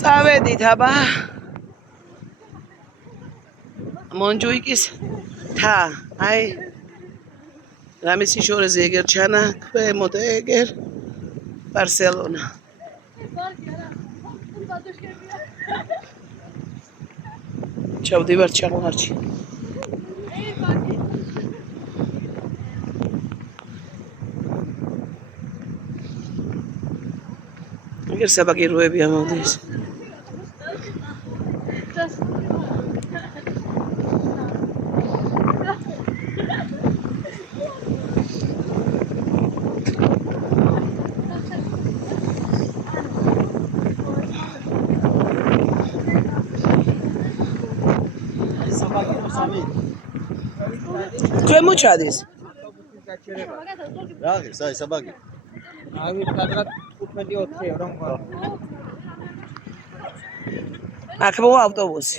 წავედით აბა მონჯუიკის თა აი რამის შორეზე ეგერ ჩანა ქვემოთ ეგერ ბარსელონა ჩავდივარ ჩამოარჩი ეგერ საბაგიროები ამავდეს ქვემო ჩადის რა ღირს აი საბაგი აი სადღაც 15-20 რომ ვარ აქ მოვა ავტობუსი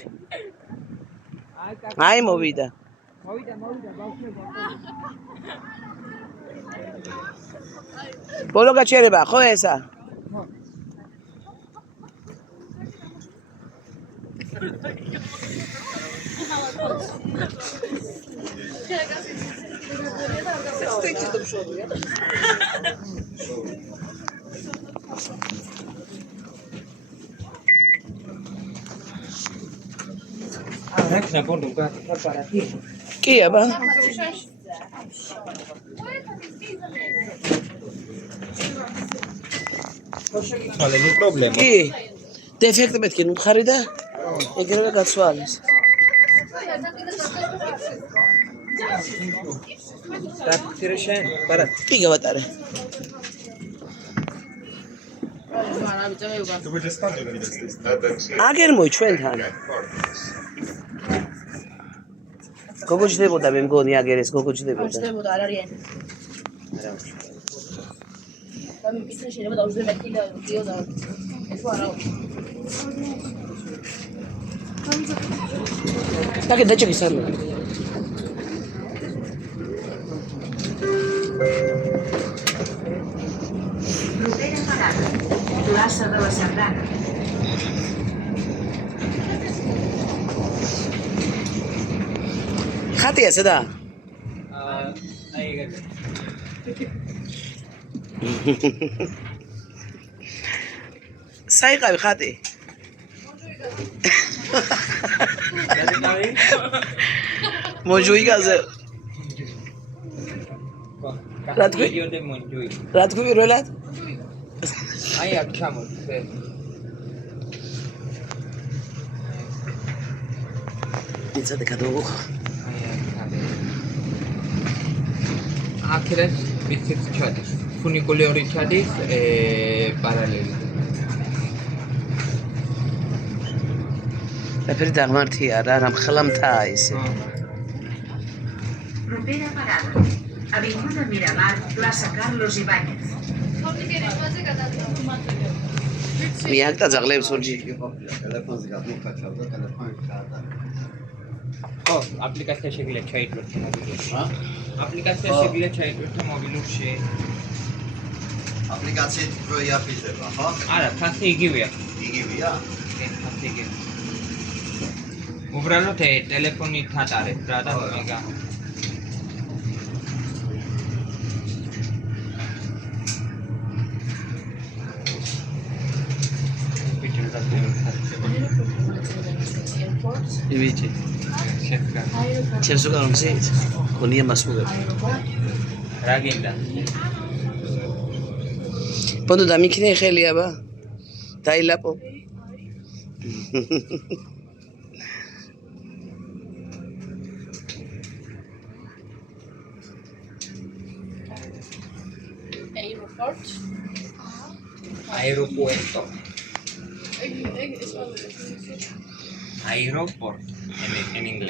აი მოვიდა ბავშვებო ბოლო გაჩერება ხო ესა რაკნა ბონდო გაფარათი კი აბა ხალე ნუ პრობლემა კი დეფექტი მეთქი ნუ ხარი და ეგრევე გაცვალეს დაქცირეშენ ბარად კი გავატარე აგერ მოი ჩვენთან გოგო ჯდებოდა მე მგონი აგერ ეს გოგო ჯდებოდა არ არიან. და მე პიცნა შეიძლება დაუშვე მეტი და დიოდა. ეს არა. დაგე დაჭერი სანო Plaça de la Sardana. ხატია სადა აი ეგ საიყავი ხატი მონჯუიკაზე რა თქვი რა თქვი პირველად აი აქ ჩამოწე იცოდე გადავო აქედან ვიცით ჩადის ფუნიკულიური ჩადის პარალელიაფერი დაღმართია რა რამხელა მთაა ისე Propera parada. Avinguda Miramar, plaça Carlos Ibáñez. მიაკდა ძაღლებს ორჯი ტელეფონზე გადმოხაჭავდა ტელეფონი ხარდა ხო აპლიკაცია შეგიძლიათ ჩაიჭროთ მობილურში რა აპლიკაცია შეგიძლიათ ჩაიჭროთ მობილურში აპლიკაციით რო იაფიდება ხო არა ფასი იგივეა იგივეა ფასი იგივეა უბრალოდ ტელეფონით ატარებთ რა და მეგა ივიჭი შეფკა ჩემს უკან რომ ზეით გონია მასულები რა გინდა ბონდო დამიქნე ხელი აბა დაილაპო aeropuerto aeroport en inglés